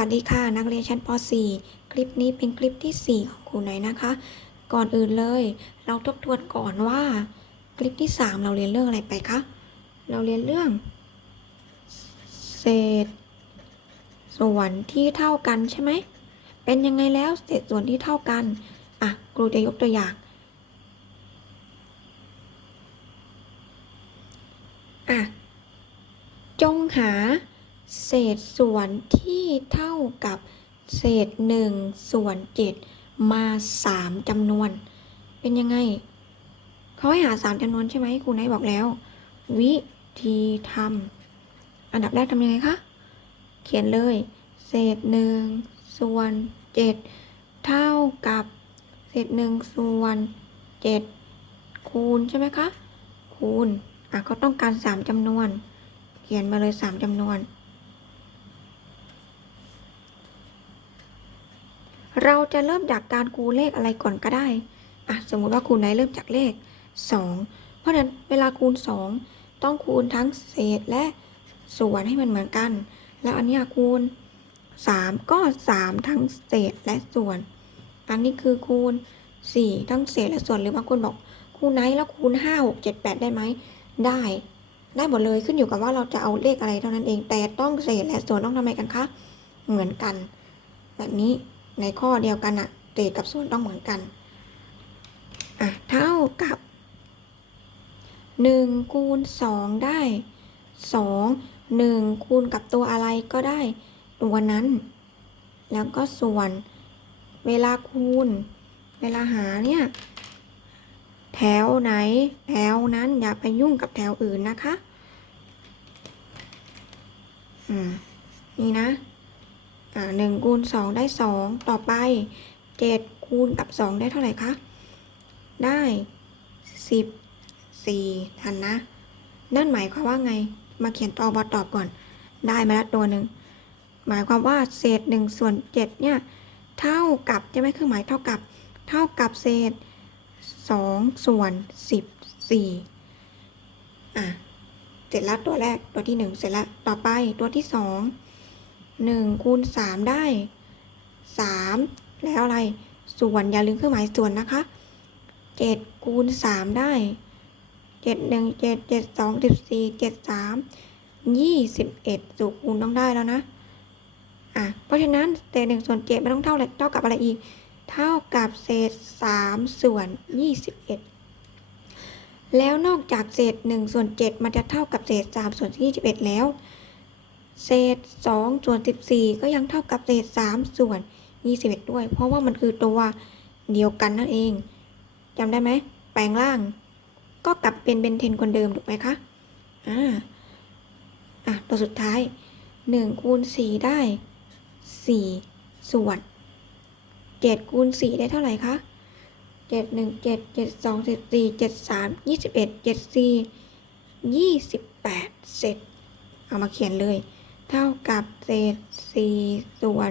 วัสดีค่ะ นักเรียนชั้นป .4 คลิปนี้เป็นคลิปที่ 4 ของครูไหนนะคะ ก่อนอื่นเลย เราทบทวนก่อนว่า คลิปที่ 3 เราเรียนเรื่องอะไรไปคะ เราเรียนเรื่อง เศษ ส่วนที่เท่ากันใช่ไหม เป็นยังไงแล้วเศษส่วนที่เท่ากัน อะครูจะยกตัวอย่าง อะ จงหา เศษส่วนที่เท่ากับเศษหนึ่งส่วนเจ็ดมาสามจำนวน เป็นยังไงเขาให้หาสามจำนวนใช่ไหมครูไนท์บอกแล้ว วิธีทำอันดับแรกทำยังไงคะเขียนเลย เศษหนึ่งส่วนเจ็ดเท่ากับเศษหนึ่งส่วนเจ็ดคูณใช่ไหมคะคูณอะเขาต้องการสามจำนวน เขียนมาเลยสามจำนวน เราจะเริ่มจากการคูณเลขอะไรก่อนก็ได้อะสมมุติว่าคูณไหนเริ่มจากเลข 2 เพราะฉะนั้นเวลาคูณ 2 ต้องคูณทั้งเศษและส่วนให้มันเหมือนกัน แล้วอันนี้คูณ 3 ก็ 3 ทั้งเศษและส่วน อันนี้คือคูณ 4 ทั้งเศษและส่วนหรือบางคนบอกคูณไหนแล้วคูณ 5 6 7 8 ได้ไหมได้ ได้หมดเลยขึ้นอยู่กับว่าเราจะเอาเลขอะไรเท่านั้นเองแต่ต้องเศษและส่วนต้องทำไมกันคะเหมือนกัน แบบนี้ ในข้อเดียวกันอะเศษกับส่วนต้องเหมือนกันอะเท่ากับ1คูณ2 ได้ 2 1 คูณกับตัวอะไรก็ได้ ตัวนั้น แล้วก็ส่วนเวลาคูณ เวลาหาเนี่ย แถวไหน แถวนั้นอย่าไปยุ่งกับแถวอื่นนะคะ อืม นี่นะ หนึ่งคูณสองได้สองต่อไปเจ็ดคูณกับสองได้เท่าไหร่คะ ได้สิบสี่ทันนะ นั่นหมายความว่าไง มาเขียนตอบอตอบก่อน ได้มาแล้วตัวหนึ่ง หมายความว่าเศษหนึ่งส่วนเจ็ดเนี่ย เท่ากับใช่ไหมเครื่องหมายเท่ากับ เท่ากับเศษสองส่วนสิบสี่อะ เสร็จแล้วตัวแรกตัวที่หนึ่งเสร็จแล้ว ต่อไปตัวที่สอง หนึ่งคูณสามได้สามแล้วอะไร ส่วนอย่าลืมเครื่องหมายส่วนนะคะเจ็ดคูณสามได้เจ็ดหนึ่งเจ็ดเจ็ดสองสิบสี่เจ็ดสามยี่สิบเอ็ดสูคูณต้องได้แล้วนะ อะ เพราะฉะนั้นเศษหนึ่งส่วนเจ็ดมันต้องเท่าอะไรเท่ากับอะไรอีก เท่ากับเศษสามส่วนยี่สิบเอ็ดแล้วนอกจากเศษ1ส่วน7มันจะเท่ากับเศษ3ส่วน21 แล้ว เศษ2ส่วน14 ก็ยังเท่ากับเศษ3ส่วน21ด้วย เพราะว่ามันคือตัวเดียวกันนั่นเองจำได้ไหมแปลงร่าง ก็กลับเป็นเบนเทนคนเดิมถูกไหมคะอ่าอะตัวสุดท้าย 1 คูณ 4 ได้ 4 ส่วน 7 คูณ 4 ได้เท่าไหร่คะเจ็ดหนึ่งเจ็ดเจ็ดสองสิบสี่เจ็ดสามยี่สิบเอ็ดเจ็ดสี่ยี่สิบแปดเสร็จ เอามาเขียนเลย ท่ากับเศษสี่ส่วน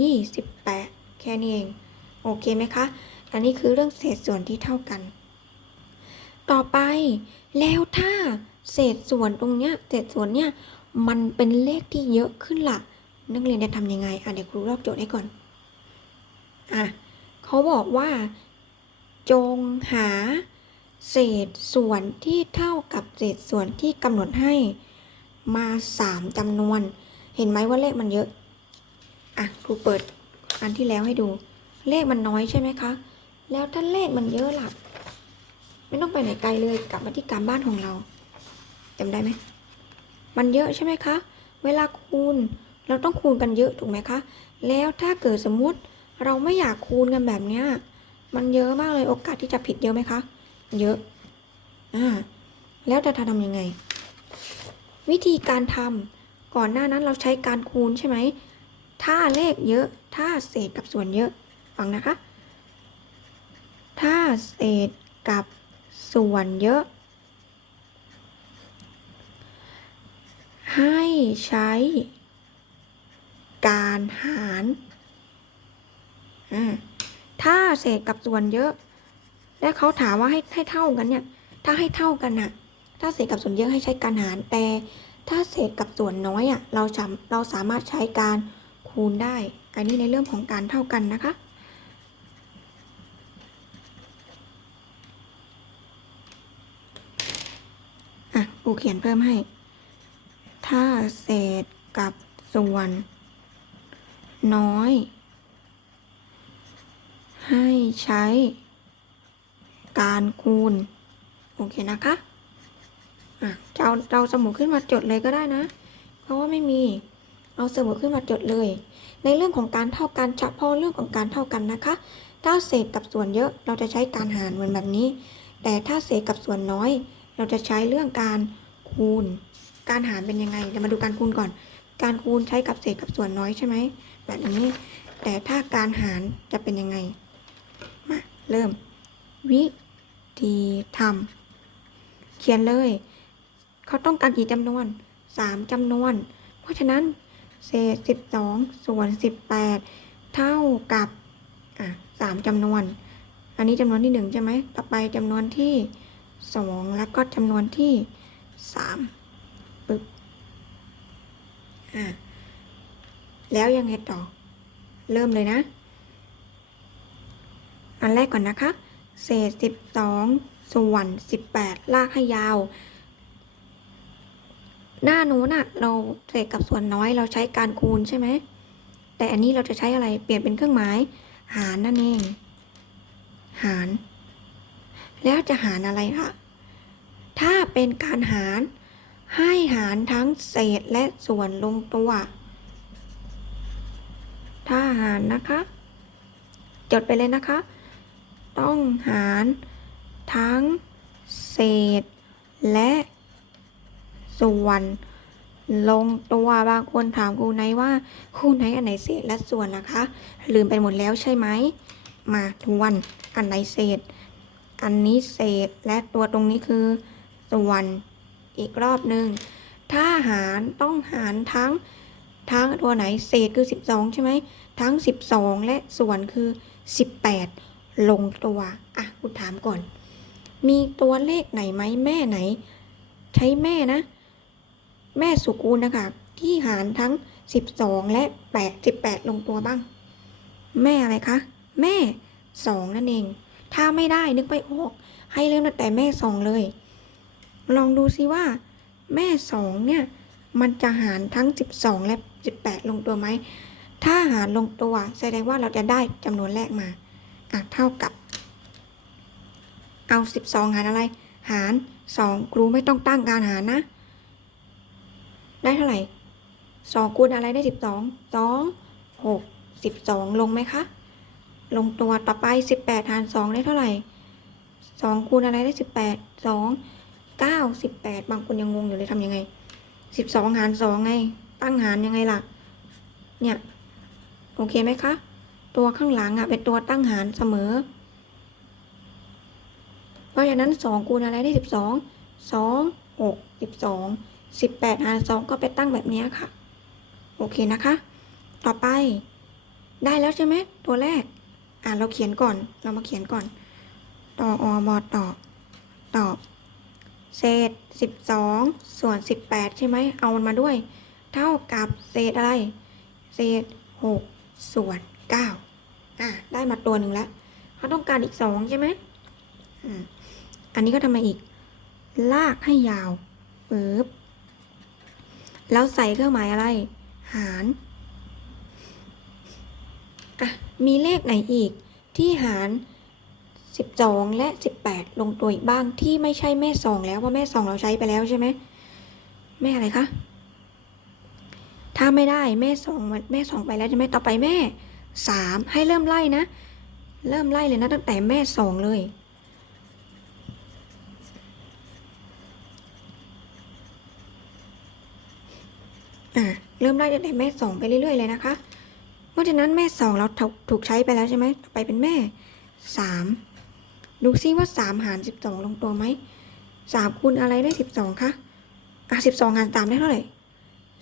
ยี่สิบแปดแค่นี้เอง โอเคไหมคะ อันนี้คือเรื่องเศษส่วนที่เท่ากัน ต่อไปแล้วถ้าเศษส่วนตรงเนี้ยเศษส่วนเนี้ยมันเป็นเลขที่เยอะขึ้นล่ะ นักเรียนจะทำยังไง อะเดี๋ยวครูลอกโจทย์ให้ก่อน อะเขาบอกว่า จงหาเศษส่วนที่เท่ากับเศษส่วนที่กำหนดให้ มาสามจำนวน เห็นไหมว่าเลขมันเยอะ อะครูเปิดอันที่แล้วให้ดู เลขมันน้อยใช่ไหมคะ แล้วถ้าเลขมันเยอะล่ะ ไม่ต้องไปไหนไกลเลยกลับมาที่การบ้านของเราจำได้ไหม มันเยอะใช่ไหมคะ เวลาคูณเราต้องคูณกันเยอะถูกไหมคะ แล้วถ้าเกิดสมมุติเราไม่อยากคูณกันแบบเนี้ย มันเยอะมากเลยโอกาสที่จะผิดเยอะไหมคะ เยอะ อ่า แล้วจะทำยังไง วิธีการทำก่อนหน้านั้นเราใช้การคูณใช่ไหม ถ้าเลขเยอะ ถ้าเศษกับส่วนเยอะ ฟังนะคะ ถ้าเศษกับส่วนเยอะ ให้ใช้ การหารอ่าถ้าเศษกับส่วนเยอะ และเขาถามว่าให้ให้เท่ากันเนี่ย ถ้าให้เท่ากันอะ ถ้าเศษกับส่วนเยอะให้ใช้การหาร แต่ถ้าเศษกับส่วนน้อยอะเราสามเราสามารถใช้การคูณได้ อันนี้ในเรื่องของการเท่ากันนะคะ อะกูเขียนเพิ่มให้ ถ้าเศษกับส่วน น้อย ให้ใช้การคูณ โอเคนะคะ อะจะเอาเราสมุดขึ้นมาจดเลยก็ได้นะ เพราะว่าไม่มี เอาสมุดขึ้นมาจดเลย ในเรื่องของการเท่ากันเฉพาะเรื่องของการเท่ากันนะคะ ถ้าเศษกับส่วนเยอะเราจะใช้การหารเหมือนแบบนี้ แต่ถ้าเศษกับส่วนน้อย เราจะใช้เรื่องการคูณ การหารเป็นยังไงเดี๋ยวมาดูการคูณก่อน การคูณใช้กับเศษกับส่วนน้อยใช่ไหมแบบนี้ แต่ถ้าการหารจะเป็นยังไง มาเริ่ม วิธีทำเขียนเลย เขาต้องการกี่จำนวน 3จำนวน เพราะฉะนั้น เศษ 12 ส่วน 18 เท่ากับอะ3จำนวน อันนี้จำนวนที่ 1 ใช่ไหม ต่อไปจำนวนที่ 2 แล้วก็จำนวนที่ 3ปึ๊บอะแล้วยังไงต่อ เริ่มเลยนะ อันแรกก่อนนะคะ เศษ 12 ส่วน 18 ลากให้ยาว หน้านู้นน่ะเราเศษกับส่วนน้อยเราใช้การคูณใช่ไหม แต่อันนี้เราจะใช้อะไรเปลี่ยนเป็นเครื่องหมาย หารนั่นเอง หาร แล้วจะหารอะไรคะถ้าเป็นการหารให้หารทั้งเศษและส่วนลงตัว ถ้าหารนะคะ จดไปเลยนะคะ ต้องหารทั้งเศษและ ส่วนลงตัวบางคนถามครูไนว่าครูไนอันไหนเศษและส่วนนะคะ ลืมไปหมดแล้วใช่ไหม มาทวนอันไหนเศษ อันนี้เศษและตัวตรงนี้คือ ส่วนอีกรอบหนึ่งถ้าหารต้องหารทั้งทั้งตัวไหนเศษคือ 12 ใช่ไหมทั้ง 12 และส่วนคือ 18 ลงตัวอะคุณถามก่อน มีตัวเลขไหนไหมแม่ไหน ใช้แม่นะ แม่สุกูลนะคะ ที่หารทั้ง 12 และ 8 18 ลงตัวบ้าง แม่อะไรคะ แม่ 2 นั่นเอง ถ้าไม่ได้นึกไม่ออก ให้เริ่มตั้งแต่แม่ 2 เลย ลองดูซิว่า แม่ 2 เนี่ย มันจะหารทั้ง 12 และ 18 ลงตัวไหม ถ้าหารลงตัวแสดงว่าเราจะได้จำนวนแรกมาอะเท่ากับ เอา 12 หารอะไร หาร 2 ครูไม่ต้องตั้งการหารนะ ได้เท่าไหร่2คูณอะไรได้12 2 6 12ลงไหมคะ ลงตัวต่อไป18หาร2ได้เท่าไหร่2คูณอะไรได้18 2 9 18บแปดบางคนยังงงอยู่เลยทำยังไง12หาร2ไง ตั้งหารยังไงล่ะ เนี่ย โอเคไหมคะ ตัวข้างหลังอะเป็นตัวตั้งหารเสมอ เพราะฉะนั้น2คูณอะไรได้12 2 6 12 18 หาร 2 ก็ไปตั้งแบบนี้ค่ะ โอเคนะคะ ต่อไป ได้แล้วใช่ไหมตัวแรก อ่าเราเขียนก่อน เรามาเขียนก่อน ต่ออมอตอบตอบ เศษ 12 ส่วน 18 ใช่ไหม เอามันมาด้วย เท่ากับเศษอะไร เศษ 6 ส่วน 9 อะได้มาตัวหนึ่งแล้วเขาต้องการอีก 2 ใช่ไหมอืมอันนี้ก็ทำมาอีก ลากให้ยาวปึ๊บ แล้วใส่เครื่องหมายอะไร หารอะมีเลขไหนอีกที่หาร 12 และ 18 ลงตัวอีกบ้างที่ไม่ใช่แม่สองแล้วเพราะแม่สองเราใช้ไปแล้วใช่ไหมแม่อะไรคะถ้าไม่ได้แม่สองแม่สองไปแล้วใช่ไหมต่อไปแม่สามให้เริ่มไล่นะ เริ่มไล่เลยนะตั้งแต่แม่สองเลย อะเริ่มไล่ตั้งแต่แม่สองไปเรื่อยๆเลยนะคะเพราะฉะนั้นแม่สองเราถูกถูกใช้ไปแล้วใช่ไหมต่อไปเป็นแม่สามดูซิว่าสามหารสิบสองลงตัวไหมสามคูณอะไรได้สิบสองคะอะสิบสองหารสามได้เท่าไหร่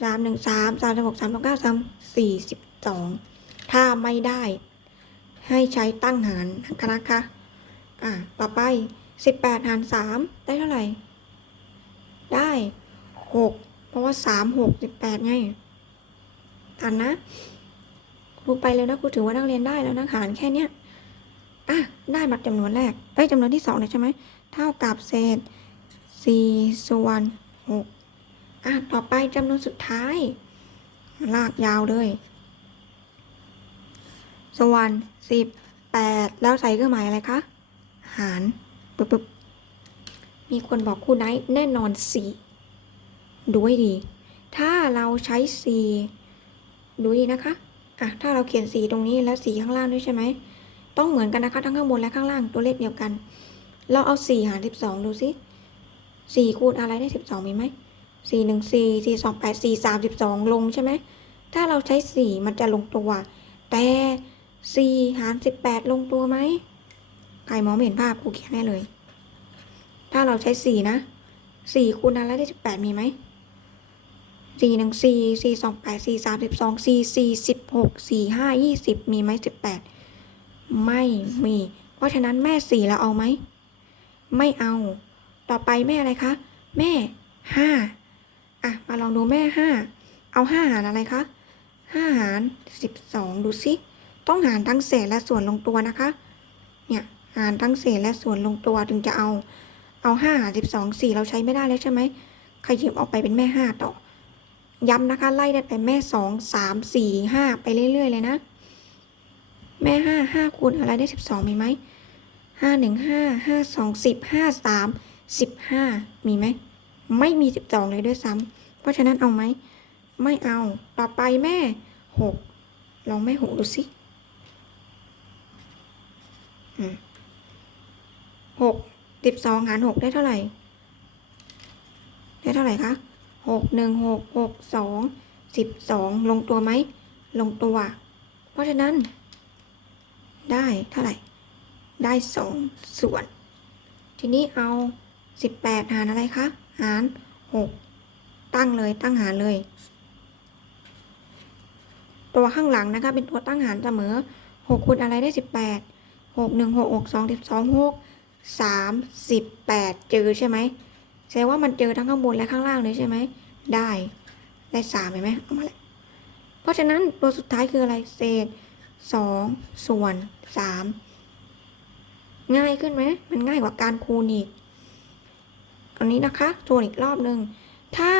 สามหนึ่งสามสามสหกสามสิบเก้าสามสี่สิบสองถ้าไม่ได้ ให้ใช้ตั้งหารนะคะ อะต่อไปสิบแปดหารสามได้เท่าไหร่ ได้หก เพราะว่าสามหกสิบแปดไงทันนะรูไปแล้วนะครูถือว่านักเรียนได้แล้วนะหารแค่เนี้ยอะได้มาจำนวนแรกได้ยจำนวนที่สองเลยใช่ไหมเท่ากับเศษสี่ส่วนหกอะต่อไปจำนวนสุดท้าย ลากยาวเลย ส่วนสิบแปดแล้วใส่เครื่องหมายอะไรคะหารปึ๊บบมีคนบอกคู่ไนท์แน่นอนสี่ ดูให้ดี ถ้าเราใช้สี่ดูดีนะคะ อะ ถ้าเราเขียนสีตรงนี้แล้วสีข้างล่างด้วยใช่ไหม ต้องเหมือนกันนะคะ ทั้งข้างบนและข้างล่างตัวเลขเดียวกัน เราเอาสี่หารสิบสองดูสิสี่คูณอะไรได้สิบสองมีไหมสี่หนึ่งสี่สี่สองแปดสี่สามสิบสองลงใช่ไหม ถ้าเราใช้สี่มันจะลงตัว แต่สี่หารสิบแปดลงตัวไหมใครมองไม่เห็นภาพกูเขียนให้เลย ถ้าเราใช้สี่นะสี่คูณอะไรได้สิบแปดมีไหม สี่หนึ่งสี่สี่สองแปดสี่สามสิบสองสี่สี่สิบหกสี่ห้ายี่สิบมีไหมสิบแปดไม่มี เพราะฉะนั้นแม่สี่แล้วเอาไหม ไม่เอา ต่อไปแม่อะไรคะ แม่ห้าอะ มาลองดูแม่ห้า เอาห้าหารอะไรคะห้าหารสิบสองดูสิ ต้องหารทั้งเศษและส่วนลงตัวนะคะ เนี่ย หารทั้งเศษและส่วนลงตัวถึงจะเอา เอาห้าหารสิบสองสี่เราใช้ไม่ได้แล้วใช่ไหมขยิบออกไปเป็นแม่ห้าต่อ ย้ำนะคะไล่ได้แต่แม่สองสามสี่ห้าไปเรื่อยๆเลยนะ แม่ห้าห้าคูณอะไรได้สิบสองมีไหมห้าหนึ่งห้าห้าสองสิบห้าสามสิบห้ามีไหมไม่มีสิบสองเลยด้วยซ้ำเพราะฉะนั้นเอาไหมไม่เอาต่อไปแม่หกลองแม่หกดูสิหกสิบสองหารหกได้เท่าไหร่ ได้เท่าไหร่คะ หกหนึ่งหกหกสองสิบสองลงตัวไหม ลงตัว เพราะฉะนั้น ได้เท่าไหร่ ได้สองส่วน ทีนี้เอาสิบแปดหารอะไรคะ หารหกตั้งเลยตั้งหารเลย ตัวข้างหลังนะคะ เป็นตัวตั้งหารเสมอหกคูณอะไรได้สิบแปดหกหนึ่งหกหกสองสิบสองหกสามสิบแปดเจอใช่ไหม แสดงว่ามันเจอทั้งข้างบนและข้างล่างเลยใช่ไหม ได้ ได้สามเห็นไหมเอามาเลยเพราะฉะนั้นตัวสุดท้ายคืออะไร เศษสองส่วนสามง่ายขึ้นไหม มันง่ายกว่าการคูณอีกอันนี้นะคะทวนอีกรอบหนึ่งถ้า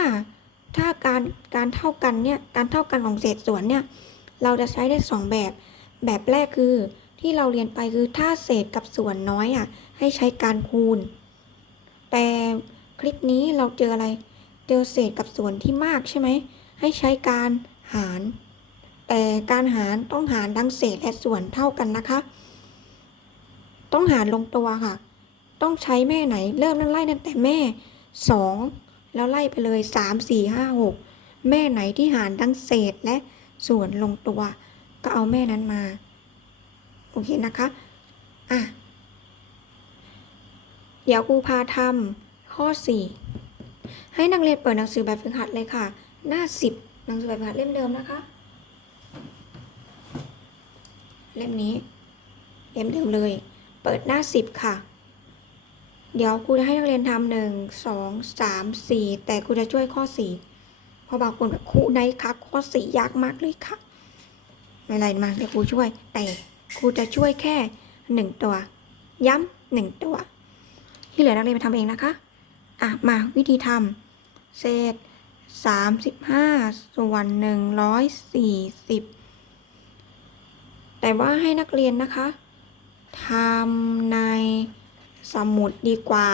ถ้าการการเท่ากันเนี่ยการเท่ากันของเศษส่วนเนี่ยเราจะใช้ได้สองแบบ แบบแรกคือที่เราเรียนไปคือถ้าเศษกับส่วนน้อยอะให้ใช้การคูณ แต่ คลิปนี้เราเจออะไร เจอเศษกับส่วนที่มากใช่ไหม ให้ใช้การหาร แต่การหารต้องหารทั้งเศษและส่วนเท่ากันนะคะ ต้องหารลงตัวค่ะ ต้องใช้แม่ไหน เริ่มนั่งไล่ตั้งแต่แม่สองแล้วไล่ไปเลยสามสี่ห้าหกแม่ไหนที่หารทั้งเศษและส่วนลงตัว ก็เอาแม่นั้นมาโอเคนะคะ อะ เดี๋ยวครูพาทำ ข้อ 4 ให้นักเรียนเปิดหนังสือแบบฝึกหัดเลยค่ะ หน้า 10 หนังสือแบบฝึกหัดเล่มเดิมนะคะ เล่มนี้ เล่มเดิมเลย เปิดหน้า 10 ค่ะ เดี๋ยวครูจะให้นักเรียนทำหนึ่งสองสามสี่แต่ครูจะช่วยข้อสี่เพราะบางคนแบบครูในครับข้อสี่ยากมากเลยค่ะไม่ไรมาเดี๋ยวครูช่วย แต่ครูจะช่วยแค่หนึ่งตัว ย้ำหนึ่งตัวที่เหลือนักเรียนไปทำเองนะคะ อะ มาวิธีทำเศษสามสิบห้าส่วนหนึ่งร้อยสี่สิบแต่ว่าให้นักเรียนนะคะทำในสมุดดีกว่า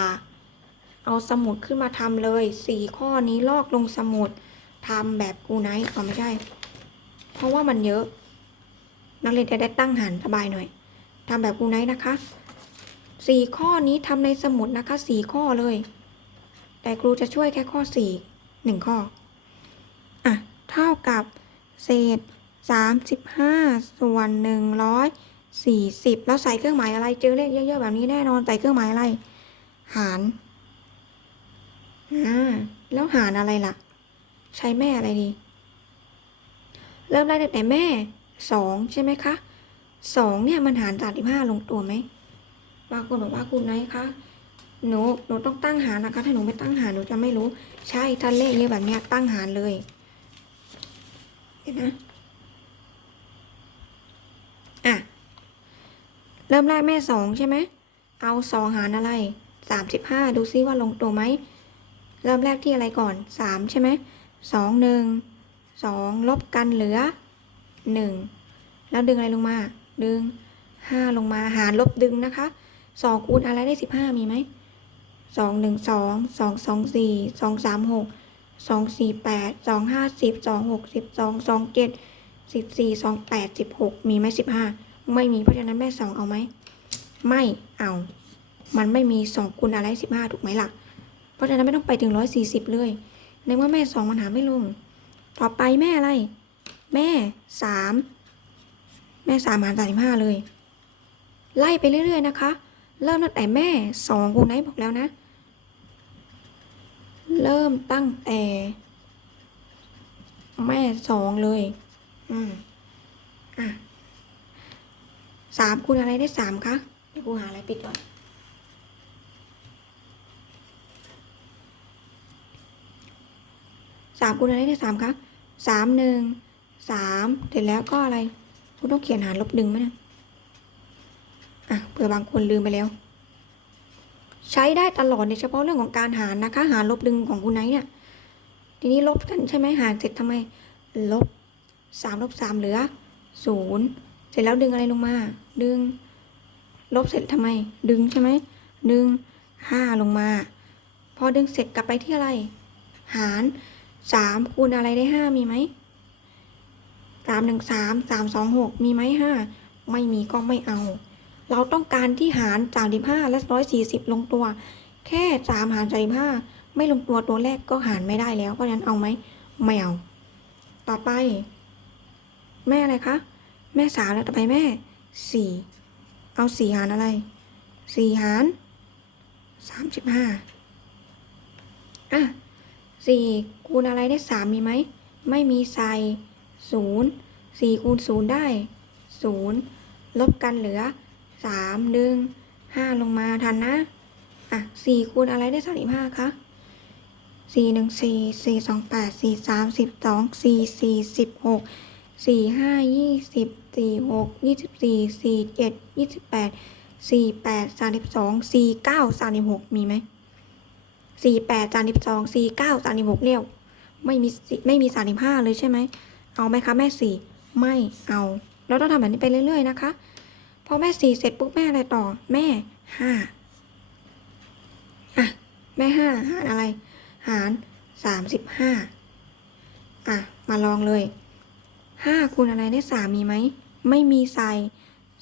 เอาสมุดขึ้นมาทำเลยสี่ข้อนี้ลอกลงสมุดทำแบบกูไนท์อ๋อไม่ใช่เพราะว่ามันเยอะ นักเรียนจะได้ตั้งหันสบายหน่อยทำแบบกูไนท์นะคะสี่ข้อนี้ทำในสมุดนะคะสี่ข้อเลย แต่ครูจะช่วยแค่ข้อสี่หนึ่งข้อ อะ เท่ากับเศษสามสิบห้าส่วนหนึ่งร้อยสี่สิบแล้วใส่เครื่องหมายอะไร เจอเลขเยอะๆแบบนี้แน่นอน ใส่เครื่องหมายอะไร หารอ่าแล้วหารอะไรล่ะ ใช้แม่อะไรดี เริ่มได้ตั้งแต่แม่สองใช่ไหมคะสองเนี่ยมันหารสามสิบห้าลงตัวไหมบางคนบอกว่าคุณไหนคะ หนูหนูต้องตั้งหารนะคะ ถ้าหนูไม่ตั้งหารหนูจะไม่รู้ ใช่ถ้าเลขเยอะแบบเนี้ยตั้งหารเลย เห็นนะเริ่มแรกแม่สองใช่ไหม เอาสองหารอะไรสามสิบห้าดูซิว่าลงตัวไหม เริ่มแรกที่อะไรก่อนสามใช่ไหมสองหนึ่งสองลบกันเหลือหนึ่งแล้วดึงอะไรลงมา ดึงห้าลงมาหารลบดึงนะคะสองคูณอะไรได้สิบห้ามีไหม สองหนึ่งสองสองสองสี่สองสามหกสองสี่แปดสองห้าสิบสองหกสิบสองสองเจ็ดสิบสี่สองแปดสิบหกมีไหมสิบห้าไม่มีเพราะฉะนั้นแม่สองเอาไหมไม่เอา มันไม่มีสองคูณอะไรสิบห้าถูกไหมล่ะ เพราะฉะนั้นไม่ต้องไปถึงร้อยสี่สิบเลยในเมื่อแม่สองมันหาไม่ลง ต่อไปแม่อะไร แม่สามแม่สามหารสามสิบห้าเลย ไล่ไปเรื่อยๆนะคะ เริ่มตั้งแต่แม่สองคูณไหนบอกแล้วนะ เริ่มตั้งแต่ แม่สองเลย อืม อะสามคูณอะไรได้สามคะ เดี๋ยวกูหาอะไรปิดก่อนสามคูณอะไรได้สามคะสามหนึ่งสามเสร็จแล้วก็อะไร คุณต้องเขียนหารลบหนึ่งไหมนะอะเผื่อบางคนลืมไปแล้ว ใช้ได้ตลอดในเฉพาะเรื่องของการหารนะคะ หารลบดึงของคุณไนท์เนี่ย ทีนี้ลบกันใช่ไหมหารเสร็จทำไม ลบสามลบสามเหลือศูนย์เสร็จแล้วดึงอะไรลงมา ดึง ลบเสร็จทำไม ดึงใช่ไหมดึงห้าลงมา พอดึงเสร็จกลับไปที่อะไร หารสามคูณอะไรได้ห้ามีไหมสามหนึ่งสามสามสองหกมีไหมห้าไม่มีก็ไม่เอา เราต้องการที่หารสามสิบห้าและร้อยสี่สิบลงตัว แค่สามหารสามสิบห้าไม่ลงตัวตัวแรกก็หารไม่ได้แล้ว เพราะฉะนั้นเอาไหมไม่เอา ต่อไป แม่อะไรคะ แม่สามแล้วต่อไปแม่สี่เอาสี่หารอะไรสี่หารสามสิบห้าอะสี่คูณอะไรได้สามมีไหม ไม่มีใส่ศูนย์สี่คูณศูนย์ได้ศูนย์ลบกันเหลือ สามดึงห้าลงมาทันนะ อะสี่คูณอะไรได้สามสิบห้าคะสี่หนึ่งสี่สี่สองแปดสี่สามสิบสองสี่สี่สิบหกสี่ห้ายี่สิบสี่หกยี่สิบสี่สี่เจ็ดยี่สิบแปดสี่แปดสามสิบสองสี่เก้าสามสิบหกมีไหมสี่แปดสามสิบสองสี่เก้าสามสิบหกเรียวไม่มีไม่มีสามสิบห้าเลยใช่ไหมเอาไหมคะแม่สี่ไม่เอา เราต้องทำแบบนี้ไปเรื่อยๆนะคะ พอแม่สี่เสร็จปุ๊บแม่อะไรต่อ แม่ห้าอะแม่ห้าหารอะไร หารสามสิบห้าอะ มาลองเลยห้าคูณอะไรได้สามมีไหม ไม่มีใส่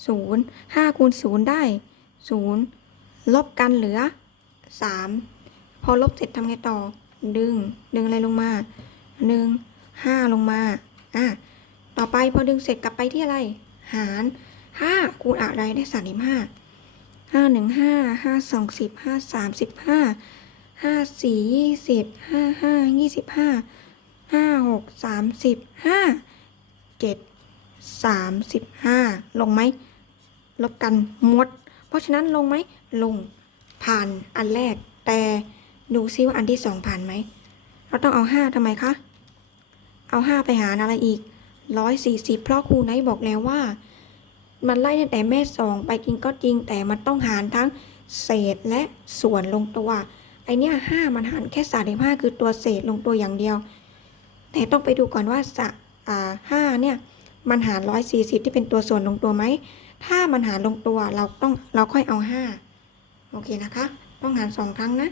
ศูนย์ห้าคูณศูนย์ได้ศูนย์ลบกันเหลือสามพอลบเสร็จทำไงต่อ ดึง ดึงอะไรลงมาหนึ่งห้าลงมา อะ ต่อไปพอดึงเสร็จกลับไปที่อะไร หาร ห้าคูณอะไรได้สามสิบห้าห้าหนึ่งห้าห้าสองสิบห้าสามสิบห้าห้าสี่ยี่สิบห้าห้ายี่สิบห้าห้าหกสามสิบห้าเจ็ดสามสิบห้าลงไหมลบกันหมด เพราะฉะนั้นลงไหมลงผ่านอันแรก แต่ดูซิว่าอันที่สองผ่านไหมเราต้องเอาห้าทำไมคะ เอาห้าไปหารอะไรอีกร้อยสี่สิบเพราะครูไนท์บอกแล้วว่า มันไล่ตั้งแต่แม่สองไปกินก็จริงแต่มันต้องหารทั้งเศษและส่วนลงตัว ไอเนี้ยห้ามันหารแค่สามสิบห้าคือตัวเศษลงตัวอย่างเดียว แต่ต้องไปดูก่อนว่าสะอ่าห้าเนี่ยมันหารร้อยสี่สิบที่เป็นตัวส่วนลงตัวไหม ถ้ามันหารลงตัวเราต้องเราค่อยเอาห้าโอเคนะคะ ต้องหารสองครั้งนะ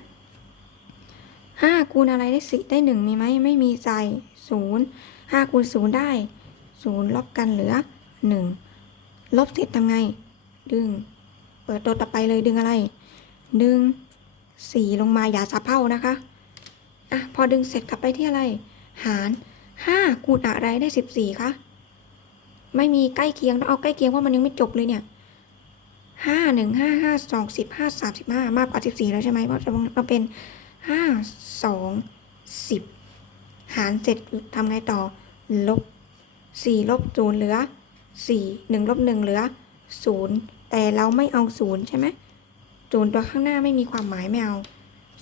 ห้าคูณอะไรได้สิได้หนึ่งมีไหมไม่มีใส่ศูนย์ห้าคูณศูนย์ได้ศูนย์ลบกันเหลือหนึ่ง ลบเสร็จทำไง ดึง เปิดตัวต่อไปเลยดึงอะไร ดึงสี่ลงมาอย่าสับเผ่านะคะ อะ พอดึงเสร็จกลับไปที่อะไร หารห้าคูณอะไรได้สิบสี่คะ ไม่มีใกล้เคียงต้องเอาใกล้เคียงเพราะมันยังไม่จบเลยเนี่ยห้าหนึ่งห้าห้าสองสิบห้าสามสิบห้ามากกว่าสิบสี่แล้วใช่ไหมเพราะจะมาเป็นห้าสองสิบหารเสร็จทำไงต่อ ลบสี่ลบศูนย์เหลือ สี่หนึ่งลบหนึ่งเหลือศูนย์แต่เราไม่เอาศูนย์ใช่ไหมศูนย์ตัวข้างหน้าไม่มีความหมายไม่เอา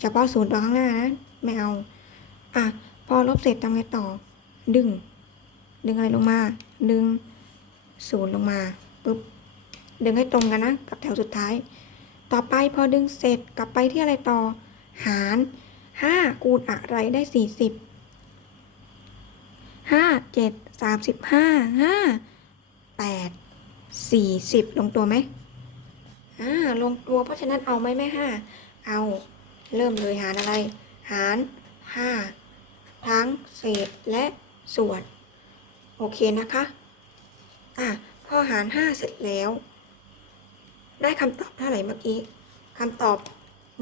เฉพาะศูนย์ตัวข้างหน้านะไม่เอา อะ พอลบเสร็จทำไงต่อ ดึง ดึงอะไรลงมา ดึงศูนย์ลงมาปุ๊บ ดึงให้ตรงกันนะ กับแถวสุดท้าย ต่อไปพอดึงเสร็จกลับไปที่อะไรต่อ หารห้าคูณอะไรได้สี่สิบห้าเจ็ดสามสิบห้าห้า แปดสี่สิบลงตัวไหมอ่าลงตัวเพราะฉะนั้นเอาไหมแม่ห้าเอาเริ่มเลยหารอะไร หารห้าทั้งเศษและส่วน โอเคนะคะอะพอหารห้าเสร็จแล้ว ได้คำตอบเท่าไหร่เมื่อกี้คำตอบ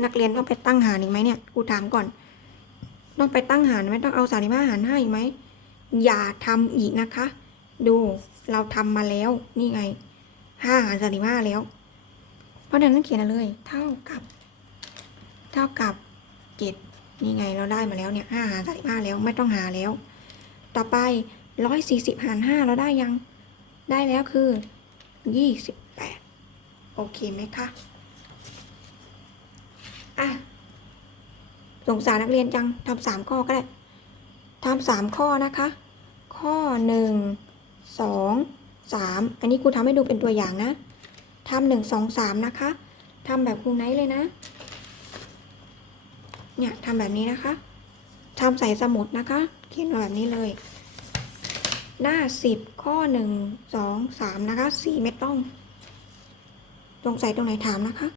นักเรียนต้องไปตั้งหารอีกไหมเนี่ยครูถามก่อนต้องไปตั้งหารไหมต้องเอาสามสิบห้าหารห้าอีกไหมอย่าทำอีกนะคะ ดู เราทำมาแล้วนี่ไงห้าหารสามสิบห้าแล้ว เพราะฉะนั้นเขียนเลย เท่ากับ เท่ากับเจ็ดนี่ไงเราได้มาแล้วเนี่ยห้าหารสามสิบห้าแล้วไม่ต้องหาแล้ว ต่อไปร้อยสี่สิบหารห้าเราได้ยังได้แล้วคือยี่สิบแปดโอเคไหมคะอะสงสารนักเรียนจังทำสามข้อก็ได้ทำสามข้อนะคะ ข้อหนึ่ง สองสามอันนี้ครูทำให้ดูเป็นตัวอย่างนะทำหนึ่งสองสามนะคะทำแบบครูไนท์เลยนะ เนี่ยทำแบบนี้นะคะทำใส่สมุดนะคะ เขียนมาแบบนี้เลย หน้าสิบข้อหนึ่งสองสามนะคะสี่ไม่ต้อง ตรงใส่ตรงไหนถามนะคะ